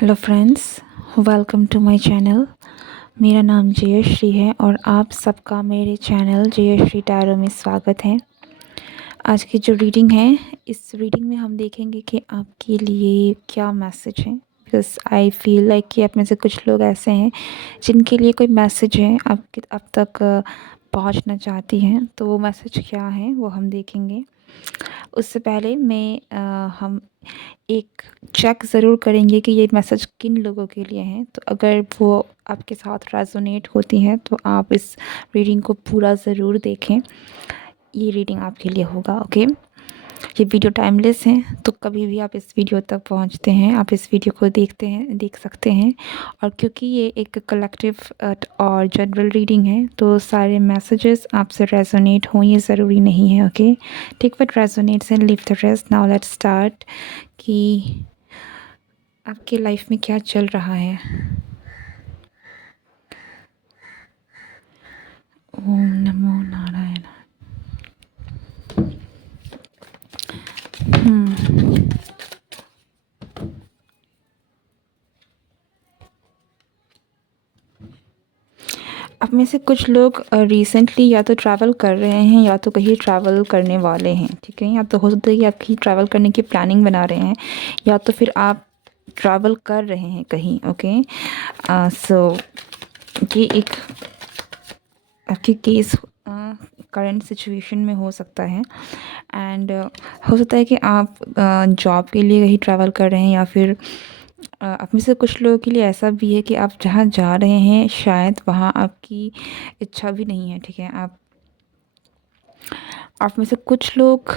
Hello friends, welcome to my channel. मेरा नाम जयश्री है और आप सबका मेरे चैनल जयश्री टैरो में स्वागत है। आज की जो रीडिंग है, इस रीडिंग में हम देखेंगे कि आपके लिए क्या मैसेज है। बिकॉज आई फील लाइक कि आप में से कुछ लोग ऐसे हैं जिनके लिए कोई मैसेज है आपके अब तक पहुंचना चाहती हैं। तो वो मैसेज क्या है वो हम देखेंगे। उससे पहले हम एक चेक ज़रूर करेंगे कि ये मैसेज किन लोगों के लिए है। तो अगर वो आपके साथ रेजोनेट होती है तो आप इस रीडिंग को पूरा ज़रूर देखें। ये रीडिंग आपके लिए होगा, ओके। ये वीडियो टाइमलेस है, तो कभी भी आप इस वीडियो तक पहुंचते हैं, आप इस वीडियो को देख सकते हैं। और क्योंकि ये एक कलेक्टिव और जनरल रीडिंग है, तो सारे मैसेजेस आपसे रेजोनेट हों ये ज़रूरी नहीं है, okay. Take what resonates and leave the rest. Now let's start कि आपके लाइफ में क्या चल रहा है। ओम नमो नारायण। अब में से कुछ लोग रिसेंटली या तो ट्रैवल कर रहे हैं या तो कहीं ट्रैवल करने वाले हैं, ठीक है। या तो हो सकता है कि आप कहीं ट्रैवल करने की प्लानिंग बना रहे हैं या तो फिर आप ट्रैवल कर रहे हैं कहीं, ओके। सो ये एक आपकी केस करंट सिचुएशन में हो सकता है। एंड हो सकता है कि आप जॉब के लिए कहीं ट्रैवल कर रहे हैं या फिर आप में से कुछ लोगों के लिए ऐसा भी है कि आप जहाँ जा रहे हैं शायद वहाँ आपकी इच्छा भी नहीं है, ठीक है। आप में से कुछ लोग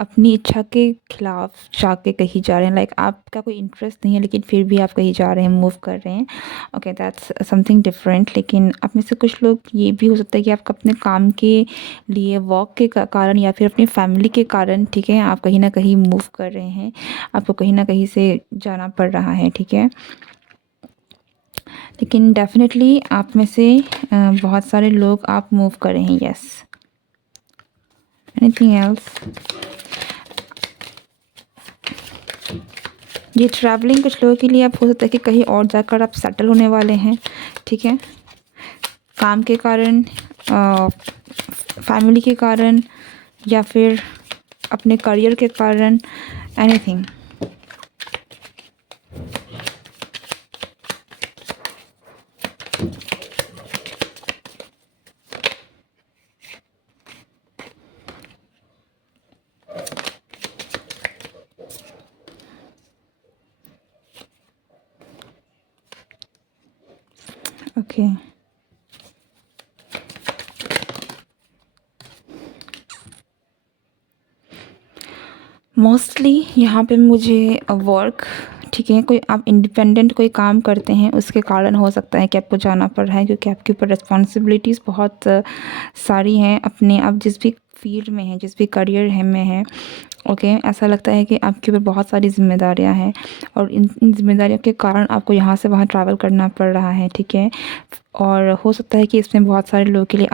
अपनी इच्छा के खिलाफ जाके कहीं जा रहे हैं। लाइक आपका कोई इंटरेस्ट नहीं है लेकिन फिर भी आप कहीं जा रहे हैं, मूव कर रहे हैं, ओके। That's something different. लेकिन आप में से कुछ लोग ये भी हो सकता है कि आपका अपने काम के लिए, वर्क के कारण या फिर अपनी फैमिली के कारण, ठीक है, आप कहीं ना कहीं मूव कर रहे हैं, आपको कहीं ना कहीं से जाना पड़ रहा है, ठीक है। लेकिन डेफिनेटली आप में से बहुत सारे लोग आप मूव कर रहे हैं, यस। Anything else? ये ट्रैवलिंग कुछ लोगों के लिए आप हो सकता है कि कहीं और जाकर आप सेटल होने वाले हैं, ठीक है। काम के कारण, फैमिली के कारण या फिर अपने करियर के कारण, एनीथिंग। ओके, मोस्टली यहाँ पे मुझे वर्क, ठीक है, कोई आप इंडिपेंडेंट कोई काम करते हैं उसके कारण हो सकता है कि आपको जाना पड़ रहा है, क्योंकि आपके ऊपर रिस्पॉन्सिबिलिटीज़ बहुत सारी हैं। अपने आप जिस भी फील्ड में हैं, जिस भी करियर है में हैं, ओके, ऐसा लगता है कि आपके ऊपर बहुत सारी जिम्मेदारियां हैं और इन जिम्मेदारियों के कारण आपको यहाँ से वहाँ ट्रैवल करना पड़ रहा है, ठीक है। और हो सकता है कि इसमें बहुत सारे लोगों के लिए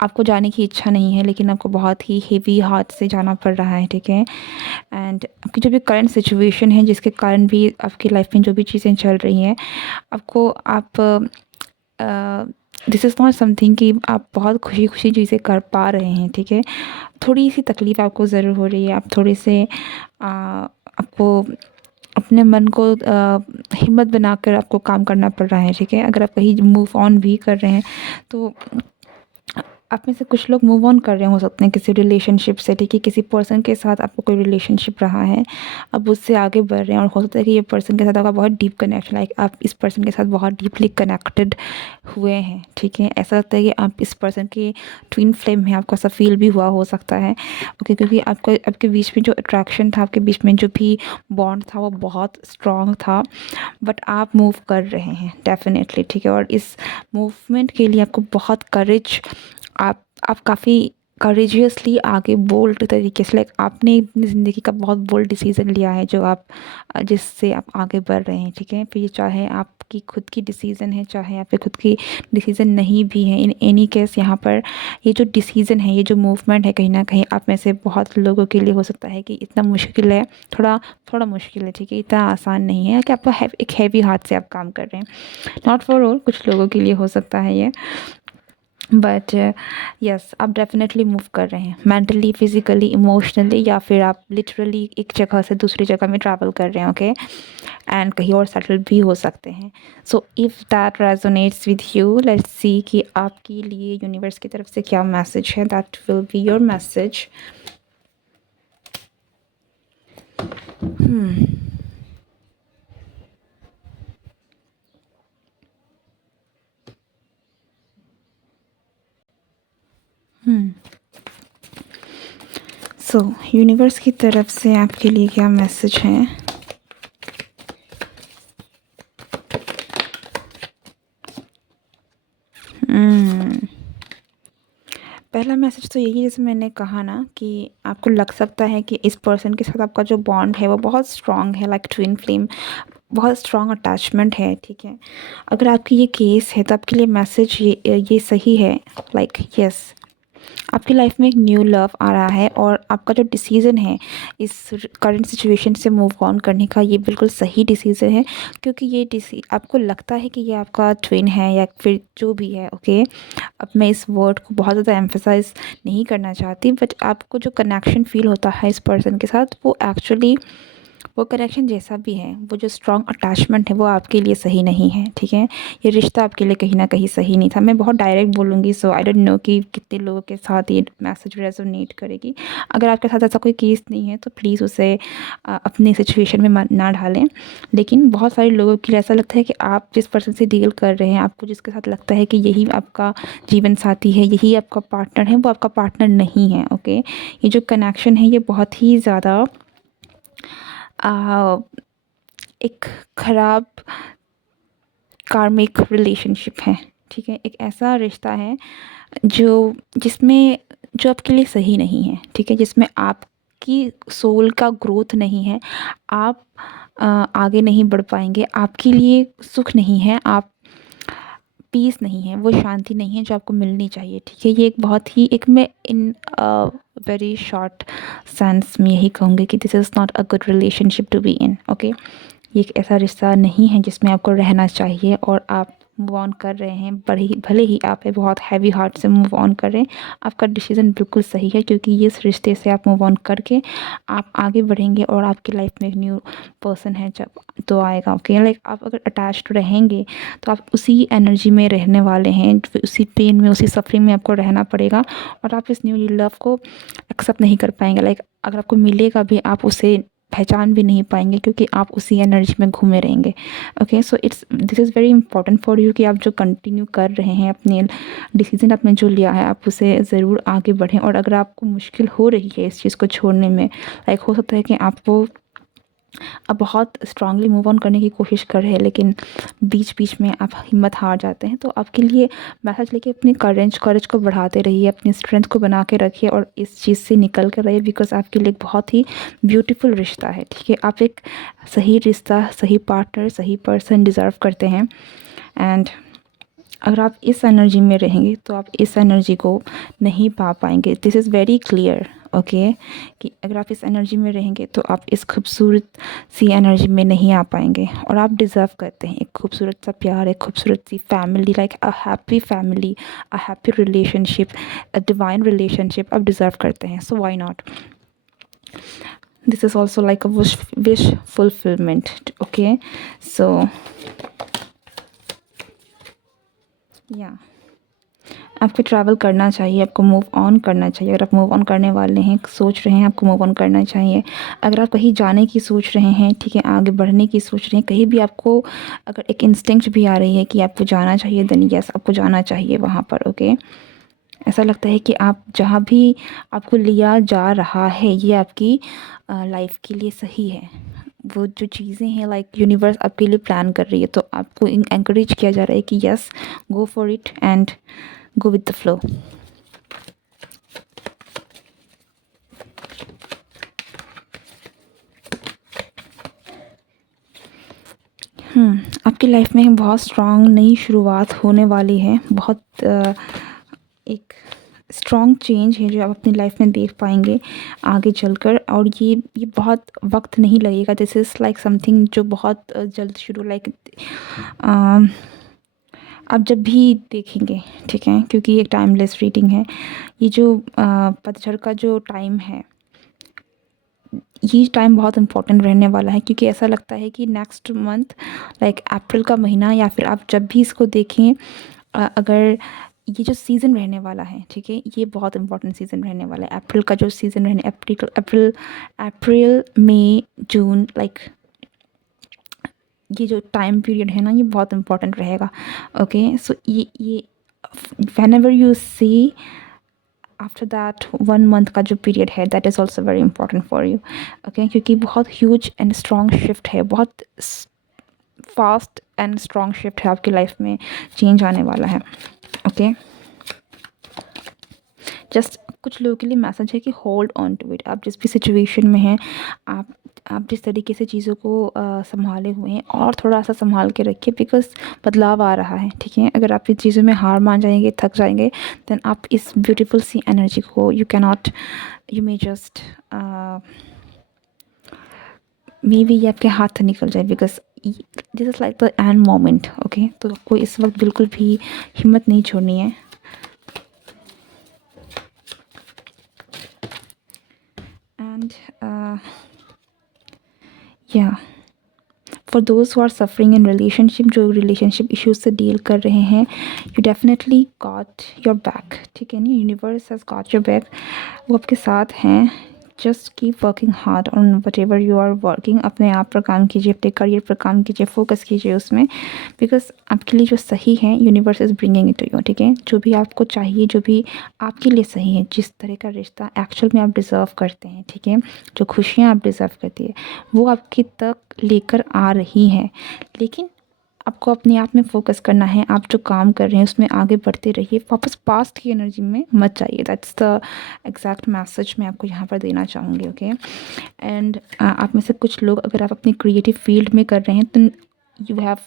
आपको जाने की इच्छा नहीं है लेकिन आपको बहुत ही हेवी हार्ट से जाना पड़ रहा है, ठीक है। एंड आपकी जो भी करंट सिचुएशन है जिसके कारण भी आपकी लाइफ में जो भी चीज़ें चल रही हैं, आपको आप दिस इज़ नॉट समथिंग कि आप बहुत खुशी खुशी चीज़ें कर पा रहे हैं, ठीक है। थोड़ी सी तकलीफ़ आपको ज़रूर हो रही है। आप थोड़े से आपको अपने मन को हिम्मत बनाकर आपको काम करना पड़ रहा है, ठीक है। अगर आप कहीं मूव ऑन भी कर रहे हैं तो आप में से कुछ लोग मूव ऑन कर रहे हो सकते हैं किसी रिलेशनशिप से, ठीक है। किसी पर्सन के साथ आपको कोई रिलेशनशिप रहा है, अब उससे आगे बढ़ रहे हैं और हो सकता है कि ये पर्सन के साथ आपका बहुत डीप कनेक्शन, लाइक आप इस पर्सन के साथ बहुत डीपली कनेक्टेड हुए हैं, ठीक है। ऐसा लगता है कि आप इस पर्सन के ट्विन फ्लेम में, आपको ऐसा फील भी हुआ हो सकता है, ओके। क्योंकि आपके बीच में जो अट्रैक्शन था, आपके बीच में जो भी बॉन्ड था वो बहुत स्ट्रॉन्ग था। बट आप मूव कर रहे हैं डेफिनेटली, ठीक है। और इस मूवमेंट के लिए आपको बहुत करेज, आप काफ़ी करेजियसली आगे बोल्ड तरीके से, लाइक आपने अपनी ज़िंदगी का बहुत बोल्ड डिसीज़न लिया है जो आप जिससे आप आगे बढ़ रहे हैं, ठीक है। फिर ये चाहे आपकी खुद की डिसीज़न है, चाहे आपकी खुद की डिसीज़न नहीं भी है, इन एनी केस यहाँ पर ये जो डिसीज़न है, ये जो मूवमेंट है, कहीं न कहीं आप में से बहुत लोगों के लिए हो सकता है कि इतना मुश्किल है, थोड़ा थोड़ा मुश्किल है, ठीक है। इतना आसान नहीं है कि आप एक हैवी हाथ से आप काम कर रहे हैं। नॉट फॉर ऑल, कुछ लोगों के लिए हो सकता है ये, बट यस आप डेफिनेटली मूव कर रहे हैं, मेंटली, फिजिकली, इमोशनली, या फिर आप लिटरली एक जगह से दूसरी जगह में ट्रैवल कर रहे हैं, ओके। एंड कहीं और सेटल भी हो सकते हैं। So if that resonates with you, let's see कि आपके लिए यूनिवर्स की तरफ से क्या मैसेज है। That will be your message. So universe की तरफ से आपके लिए क्या मैसेज है। पहला मैसेज तो यही, जैसे मैंने कहा ना कि आपको लग सकता है कि इस पर्सन के साथ आपका जो बॉन्ड है वो बहुत स्ट्रॉन्ग है, लाइक ट्विन फ्लेम, बहुत स्ट्रॉन्ग अटैचमेंट है, ठीक है। अगर आपकी ये केस है तो आपके लिए मैसेज ये सही है, लाइक यस आपकी लाइफ में एक न्यू लव आ रहा है, और आपका जो डिसीज़न है इस करंट सिचुएशन से मूव ऑन करने का, ये बिल्कुल सही डिसीज़न है, क्योंकि ये आपको लगता है कि ये आपका ट्विन है या फिर जो भी है, ओके। अब मैं इस वर्ड को बहुत ज़्यादा एम्फेसाइज नहीं करना चाहती, बट आपको जो कनेक्शन फ़ील होता है इस पर्सन के साथ, वो एक्चुअली वो कनेक्शन जैसा भी है, वो जो स्ट्रॉन्ग अटैचमेंट है वो आपके लिए सही नहीं है, ठीक है। ये रिश्ता आपके लिए कहीं ना कहीं सही नहीं था। मैं बहुत डायरेक्ट बोलूँगी, सो आई डोंट नो कि कितने लोगों के साथ ये मैसेज रेजोनेट करेगी। अगर आपके साथ ऐसा कोई केस नहीं है तो प्लीज़ उसे अपनी सिचुएशन में ना डालें। लेकिन बहुत सारे लोगों के लिए ऐसा लगता है कि आप जिस पर्सन से डील कर रहे हैं, आपको जिसके साथ लगता है कि यही आपका जीवन साथी है, यही आपका पार्टनर है, वो आपका पार्टनर नहीं है, ओके। ये जो कनेक्शन है ये बहुत ही ज़्यादा एक ख़राब कार्मिक रिलेशनशिप है, ठीक है। एक ऐसा रिश्ता है जिसमें जो आपके लिए सही नहीं है, ठीक है। जिसमें आपकी सोल का ग्रोथ नहीं है, आप आगे नहीं बढ़ पाएंगे, आपके लिए सुख नहीं है, आप पीस नहीं है, वो शांति नहीं है जो आपको मिलनी चाहिए, ठीक है। ये एक बहुत ही एक मैं इन वेरी शॉर्ट सेंस में यही कहूँगी कि this is not a good relationship to be in, okay. ये एक ऐसा रिश्ता नहीं है जिसमें आपको रहना चाहिए, और आप मूव ऑन कर रहे हैं, भले ही आप बहुत हैवी हार्ट से मूव ऑन कर रहे हैं। आपका डिसीज़न बिल्कुल सही है, क्योंकि इस रिश्ते से आप मूव ऑन करके आप आगे बढ़ेंगे, और आपकी लाइफ में एक न्यू पर्सन है जब तो आएगा, ओके। लाइक आप अगर अटैच्ड रहेंगे तो आप उसी एनर्जी में रहने वाले हैं, उसी पेन में, उसी सफरिंग में आपको रहना पड़ेगा, और आप इस न्यू लव को एक्सेप्ट नहीं कर पाएंगे। लाइक अगर आपको मिलेगा भी, आप उसे पहचान भी नहीं पाएंगे, क्योंकि आप उसी एनर्जी में घूमे रहेंगे, okay. So this is very important for you कि आप जो कंटिन्यू कर रहे हैं, अपने डिसीजन आपने जो लिया है, आप उसे ज़रूर आगे बढ़ें। और अगर आपको मुश्किल हो रही है इस चीज़ को छोड़ने में, लाइक हो सकता है कि आपको आप बहुत स्ट्रांगली मूव ऑन करने की कोशिश कर रहे हैं, लेकिन बीच बीच में आप हिम्मत हार जाते हैं, तो आपके लिए मैसेज लेके अपनी करेज को बढ़ाते रहिए, अपनी स्ट्रेंथ को बना के रखिए, और इस चीज़ से निकल कर रहिए, बिकॉज आपके लिए एक बहुत ही ब्यूटीफुल रिश्ता है, ठीक है। आप एक सही रिश्ता, सही पार्टनर, सही पर्सन डिज़र्व करते हैं। एंड अगर आप इस एनर्जी में रहेंगे तो आप इस एनर्जी को नहीं पा पाएंगे। This is very clear, okay, कि अगर आप इस एनर्जी में रहेंगे तो आप इस खूबसूरत सी एनर्जी में नहीं आ पाएंगे, और आप डिज़र्व करते हैं एक खूबसूरत सा प्यार, एक खूबसूरत सी family, like a happy family, a happy relationship, a divine relationship आप डिज़र्व करते हैं। So why not. This is also like a wish fulfilment, okay. So या आपको ट्रैवल करना चाहिए, आपको मूव ऑन करना चाहिए। अगर आप मूव ऑन करने वाले हैं, सोच रहे हैं, आपको मूव ऑन करना चाहिए। अगर आप कहीं जाने की सोच रहे हैं, ठीक है, आगे बढ़ने की सोच रहे हैं, कहीं भी आपको अगर एक इंस्टिंक्ट भी आ रही है कि आपको जाना चाहिए, देन यस आपको जाना चाहिए वहाँ पर, ओके। ऐसा लगता है कि आप जहाँ भी आपको लिया जा रहा है ये आपकी लाइफ के लिए सही है। वो जो चीज़ें हैं, लाइक यूनिवर्स आपके लिए प्लान कर रही है, तो आपको एनकरेज किया जा रहा है कि yes go for it and go with the flow। आपकी लाइफ में बहुत स्ट्रॉन्ग नई शुरुआत होने वाली है। बहुत एक स्ट्रॉन्ग चेंज है जो आप अपनी लाइफ में देख पाएंगे आगे चलकर, और ये बहुत वक्त नहीं लगेगा। दिस इज़ लाइक समथिंग जो बहुत जल्द शुरू लाइक आप जब भी देखेंगे, ठीक है, क्योंकि ये टाइमलेस रीडिंग है। ये जो पतझड़ का जो टाइम है, ये टाइम बहुत इम्पोर्टेंट रहने वाला है, क्योंकि ऐसा लगता है कि नेक्स्ट मंथ लाइक अप्रैल का महीना, या फिर आप जब भी इसको देखें, अगर ये जो सीज़न रहने वाला है, ठीक है, ये बहुत इंपॉर्टेंट सीज़न रहने वाला है। अप्रैल का जो सीज़न रहने, अप्रैल मई जून, लाइक ये जो टाइम पीरियड है ना, ये बहुत इंपॉर्टेंट रहेगा। ओके, सो ये whenever you see after that 1 month का जो पीरियड है, that is also very important for you. Okay, क्योंकि बहुत ह्यूज एंड स्ट्रॉन्ग शिफ्ट है, बहुत फास्ट एंड स्ट्रॉन्ग शिफ्ट है आपकी लाइफ में, चेंज आने वाला है। ओके, जस्ट कुछ लोगों के लिए मैसेज है कि होल्ड ऑन टू इट। आप जिस भी सिचुएशन में हैं, आप जिस तरीके से चीज़ों को संभाले हुए हैं, और थोड़ा सा संभाल के रखिए, बिकॉज बदलाव आ रहा है, ठीक है। अगर आप इन चीज़ों में हार मान जाएंगे, थक जाएंगे, देन आप इस ब्यूटीफुल सी एनर्जी को you may just may be ये आपके हाथ से निकल जाए, because this is like the end moment. Okay, तो आपको इस वक्त बिल्कुल भी हिम्मत नहीं छोड़नी है। एंड या for those who are suffering in relationship, जो रिलेशनशिप इश्यूज से डील कर रहे हैं, you definitely got your back, ठीक है ना। Universe has got your back, वो आपके साथ हैं। Just keep working hard on whatever you are working. अपने आप पर काम कीजिए, अपने करियर पर काम कीजिए, फोकस कीजिए उसमें, बिकॉज आपके लिए जो सही है, universe is bringing it to you, ठीक है। जो भी आपको चाहिए, जो भी आपके लिए सही है, जिस तरह का रिश्ता एक्चुअल में आप डिज़र्व करते हैं, ठीक है, जो खुशियाँ आप डिज़र्व करती है, वो आपकी तक लेकर आ रही हैं। लेकिन आपको अपने आप में फ़ोकस करना है। आप जो काम कर रहे हैं उसमें आगे बढ़ते रहिए, वापस पास्ट की एनर्जी में मत जाइए। दैट्स द एग्जैक्ट मैसेज मैं आपको यहाँ पर देना चाहूँगी। ओके, एंड आप में से कुछ लोग, अगर आप अपनी क्रिएटिव फील्ड में कर रहे हैं, तो यू हैव,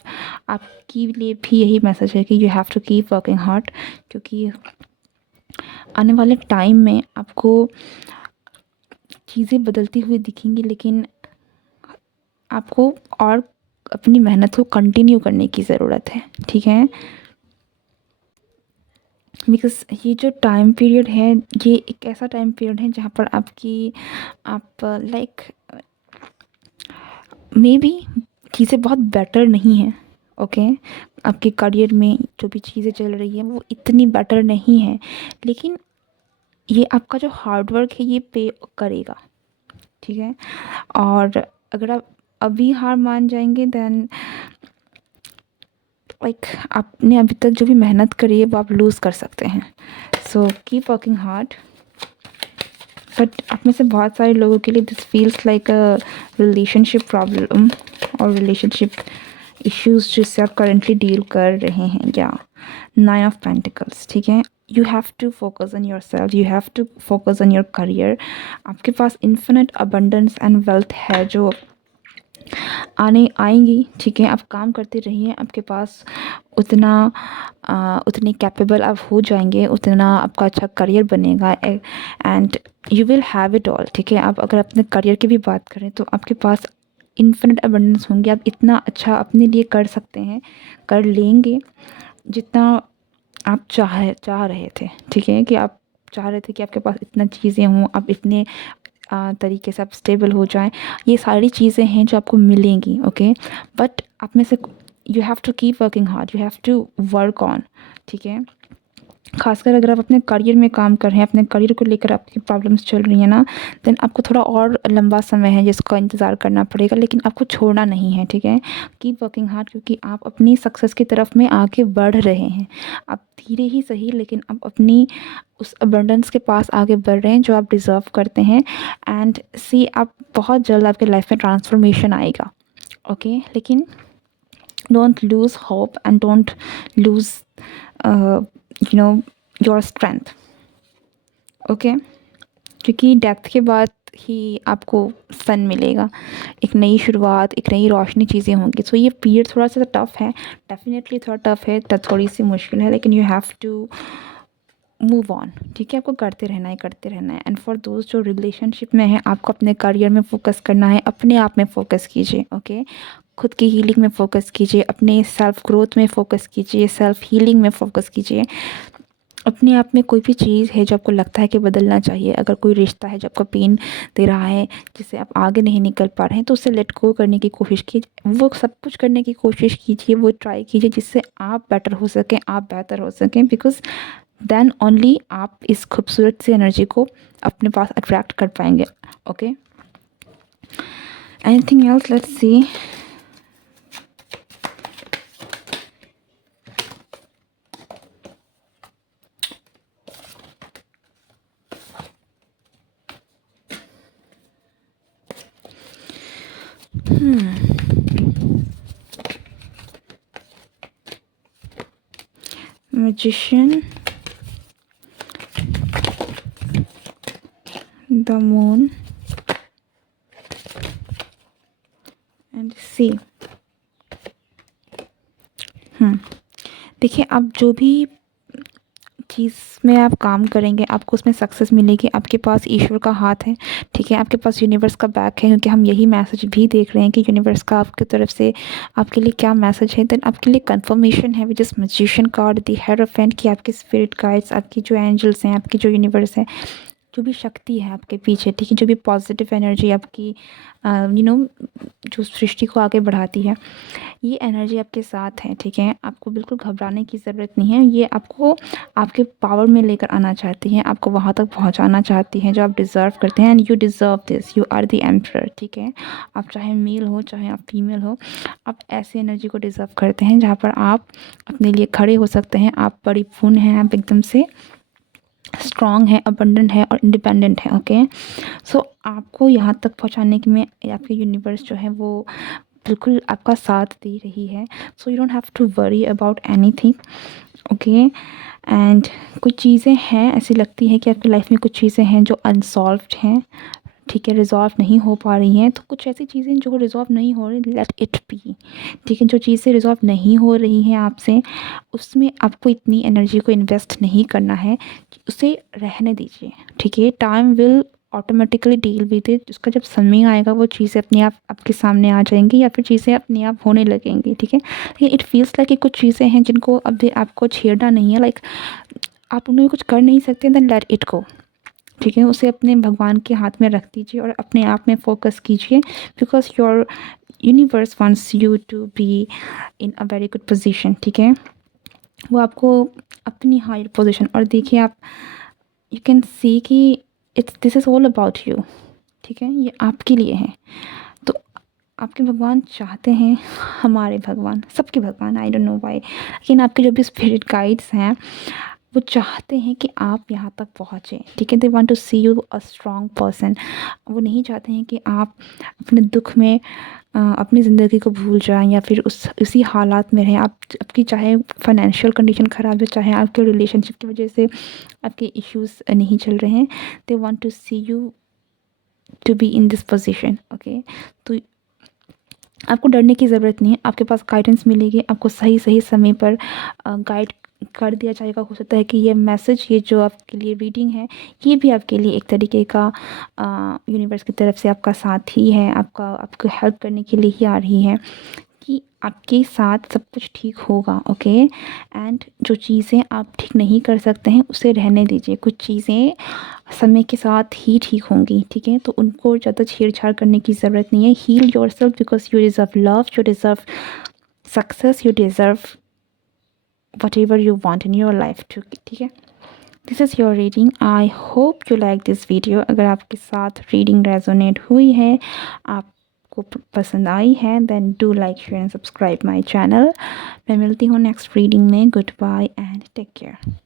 आपके लिए भी यही मैसेज है कि you have to keep working hard, क्योंकि आने वाले टाइम में आपको चीज़ें बदलती हुई दिखेंगी, लेकिन आपको और अपनी मेहनत को कंटिन्यू करने की ज़रूरत है, ठीक है। बिकॉज़ ये जो टाइम पीरियड है, ये एक ऐसा टाइम पीरियड है जहाँ पर आप लाइक मे बी चीज़ें बहुत बेटर नहीं हैं। ओके, आपके करियर में जो भी चीज़ें चल रही हैं वो इतनी बेटर नहीं है, लेकिन ये आपका जो हार्ड वर्क है ये पे करेगा, ठीक है। और अगर आप अभी हार मान जाएंगे, देन लाइक आपने अभी तक जो भी मेहनत करी है वो आप लूज़ कर सकते हैं। So keep working hard. But आप में से बहुत सारे लोगों के लिए this feels like a relationship problem और रिलेशनशिप इश्यूज जिससे आप करेंटली डील कर रहे हैं, या 9 ऑफ पेंटिकल्स, ठीक है। You have to focus on yourself, you have to focus on your career. आपके पास इन्फिनिट अबंडेंस एंड वेल्थ है जो आएंगी, ठीक है। आप काम करते रहिए, आपके पास उतने कैपेबल आप हो जाएंगे, उतना आपका अच्छा करियर बनेगा, and you will have it all, ठीक है। आप अगर अपने करियर की भी बात करें तो आपके पास इन्फिनिट अबंडेंस होंगे। आप इतना अच्छा अपने लिए कर सकते हैं, कर लेंगे जितना आप चाह रहे थे, ठीक है। कि आप चाह रहे थे कि आपके पास इतना चीज़ें हों, आप इतने तरीके से आप स्टेबल हो जाएं। ये सारी चीज़ें हैं जो आपको मिलेंगी। ओके, बट आप में से you have to keep working hard, you have to work on, ठीक है। खासकर अगर आप अपने करियर में काम कर रहे हैं, अपने करियर को लेकर आपकी प्रॉब्लम्स चल रही हैं ना, देन आपको थोड़ा और लंबा समय है जिसका इंतज़ार करना पड़ेगा, लेकिन आपको छोड़ना नहीं है, ठीक है। कीप वर्किंग हार्ड, क्योंकि आप अपनी सक्सेस की तरफ में आगे बढ़ रहे हैं। आप धीरे ही सही, लेकिन आप अपनी उस अबंडेंस के पास आगे बढ़ रहे हैं जो आप डिज़र्व करते हैं। एंड सी, आप बहुत जल्द आपके लाइफ में ट्रांसफॉर्मेशन आएगा। ओके, लेकिन don't lose hope and don't lose you know your strength. Okay, क्योंकि डेथ के बाद ही आपको सन मिलेगा, एक नई शुरुआत, एक नई रोशनी चीज़ें होंगी। सो ये पीरियड थोड़ा-सा टफ़ है, डेफ़िनेटली थोड़ा टफ़ है, थोड़ी-सी मुश्किल है, लेकिन you have to move on, ठीक है? आपको करते रहना है, करते रहना है। एंड फॉर दोस्त जो रिलेशनशिप में हैं, आपको अपने करियर में फ़ोकस करना है, अपने आप में फ़ोकस कीजिए, ओके? खुद की हीलिंग में फ़ोकस कीजिए, अपने सेल्फ ग्रोथ में फ़ोकस कीजिए, सेल्फ हीलिंग में फ़ोकस कीजिए। अपने आप में कोई भी चीज़ है जो आपको लगता है कि बदलना चाहिए, अगर कोई रिश्ता है जो आपको पेन दे रहा है, जिससे आप आगे नहीं निकल पा रहे हैं, तो उसे लेट गो करने की कोशिश कीजिए। वो सब कुछ करने की कोशिश कीजिए, वो ट्राई कीजिए जिससे आप बेटर हो सकें, आप बेहतर हो सकें, बिकॉज़ देन ओनली आप इस खूबसूरत सी एनर्जी को अपने पास अट्रैक्ट कर पाएंगे, okay? Anything else, let's see. Magician, the moon and sea। देखिए, आप जो भी चीज़ में आप काम करेंगे, आपको उसमें सक्सेस मिलेगी। आपके पास ईश्वर का हाथ है, ठीक है? आपके पास यूनिवर्स का बैक है, क्योंकि हम यही मैसेज भी देख रहे हैं कि यूनिवर्स का आपकी तरफ से आपके लिए क्या मैसेज है। देन आपके लिए कंफर्मेशन है which is magician card, the hierophant, कि आपके स्पिरिट गाइड्स, आपकी जो एंजल्स हैं, आपकी जो यूनिवर्स है, जो भी शक्ति है आपके पीछे, ठीक है? जो भी पॉजिटिव एनर्जी आपकी जो सृष्टि को आगे बढ़ाती है, ये एनर्जी आपके साथ है, ठीक है? आपको बिल्कुल घबराने की ज़रूरत नहीं है। ये आपको आपके पावर में लेकर आना चाहती हैं, आपको वहाँ तक पहुँचाना चाहती हैं जो आप डिज़र्व करते हैं। And you deserve this, you are the emperor, ठीक है? आप चाहे मेल हो, चाहे आप फीमेल हो, आप ऐसी एनर्जी को डिज़र्व करते हैं जहाँ पर आप अपने लिए खड़े हो सकते हैं। आप परिपूर्ण हैं, आप एकदम से स्ट्रॉन्ग है, अबंडेंट है और इंडिपेंडेंट है, ओके? सो आपको यहाँ तक पहुँचाने के में आपके यूनिवर्स जो है वो बिल्कुल आपका साथ दे रही है। So you don't have to worry about anything, okay? And कुछ चीज़ें हैं, ऐसी लगती है कि आपकी लाइफ में कुछ चीज़ें हैं जो अनसॉल्व्ड हैं, ठीक है? रिज़ॉल्व नहीं हो पा रही हैं, तो कुछ ऐसी चीज़ें जो रिज़ॉल्व नहीं हो रही, लेट इट बी, ठीक है? जो चीज़ें रिज़ॉल्व नहीं हो रही हैं आपसे, उसमें आपको इतनी एनर्जी को इन्वेस्ट नहीं करना है, उसे रहने दीजिए, ठीक है? Time will automatically deal with it. उसका जब समय आएगा, वो चीज़ें अपने आप आपके सामने आ जाएंगी, या फिर चीज़ें अपने आप होने लगेंगी, ठीक है? लेकिन इट फील्स लाइक कि कुछ चीज़ें हैं जिनको अभी आपको छेड़ना नहीं है, लाइक आप उन्हें कुछ कर नहीं सकते, देन लेट इट गो, ठीक है? उसे अपने भगवान के हाथ में रख दीजिए और अपने आप में फ़ोकस कीजिए, because your universe wants you to be in a very good position, ठीक है? वो आपको अपनी हायर पोजीशन, और देखिए आप, यू कैन सी कि it's this is all about you, ठीक है? ये आपके लिए है। तो आपके भगवान चाहते हैं, हमारे भगवान, सबके भगवान, आई डोंट नो व्हाई, लेकिन आपके जो भी स्पिरिट गाइड्स हैं, वो चाहते हैं कि आप यहाँ तक पहुँचे, ठीक है? They want to see you a strong person. वो नहीं चाहते हैं कि आप अपने दुख में अपनी ज़िंदगी को भूल जाएं, या फिर उसी हालात में रहें। आप आपकी चाहे फाइनेंशियल कंडीशन ख़राब है, चाहे आपके रिलेशनशिप की वजह से आपके इश्यूज़ नहीं चल रहे हैं, they want to see you to be in this position, okay? तो आपको डरने की ज़रूरत नहीं है, आपके पास गाइडेंस मिलेगी, आपको सही समय पर गाइड कर दिया जाएगा। हो सकता है कि ये मैसेज, ये जो आपके लिए रीडिंग है, ये भी आपके लिए एक तरीके का यूनिवर्स की तरफ से आपका साथ ही है, आपको हेल्प करने के लिए ही आ रही है, कि आपके साथ सब कुछ ठीक होगा, ओके? एंड जो चीज़ें आप ठीक नहीं कर सकते हैं, उसे रहने दीजिए। कुछ चीज़ें समय के साथ ही ठीक होंगी, ठीक है? तो उनको ज़्यादा छेड़छाड़ करने की ज़रूरत नहीं है। Heal yourself, because you deserve love, you deserve success, you deserve whatever you want in your life too, ठीक है? This is your reading, I hope you like this video. अगर आपके साथ रीडिंग रेजोनेट हुई है, आपको पसंद आई है, then do like, share and subscribe my channel. मैं मिलती हूँ नेक्स्ट रीडिंग में। Good bye and take care.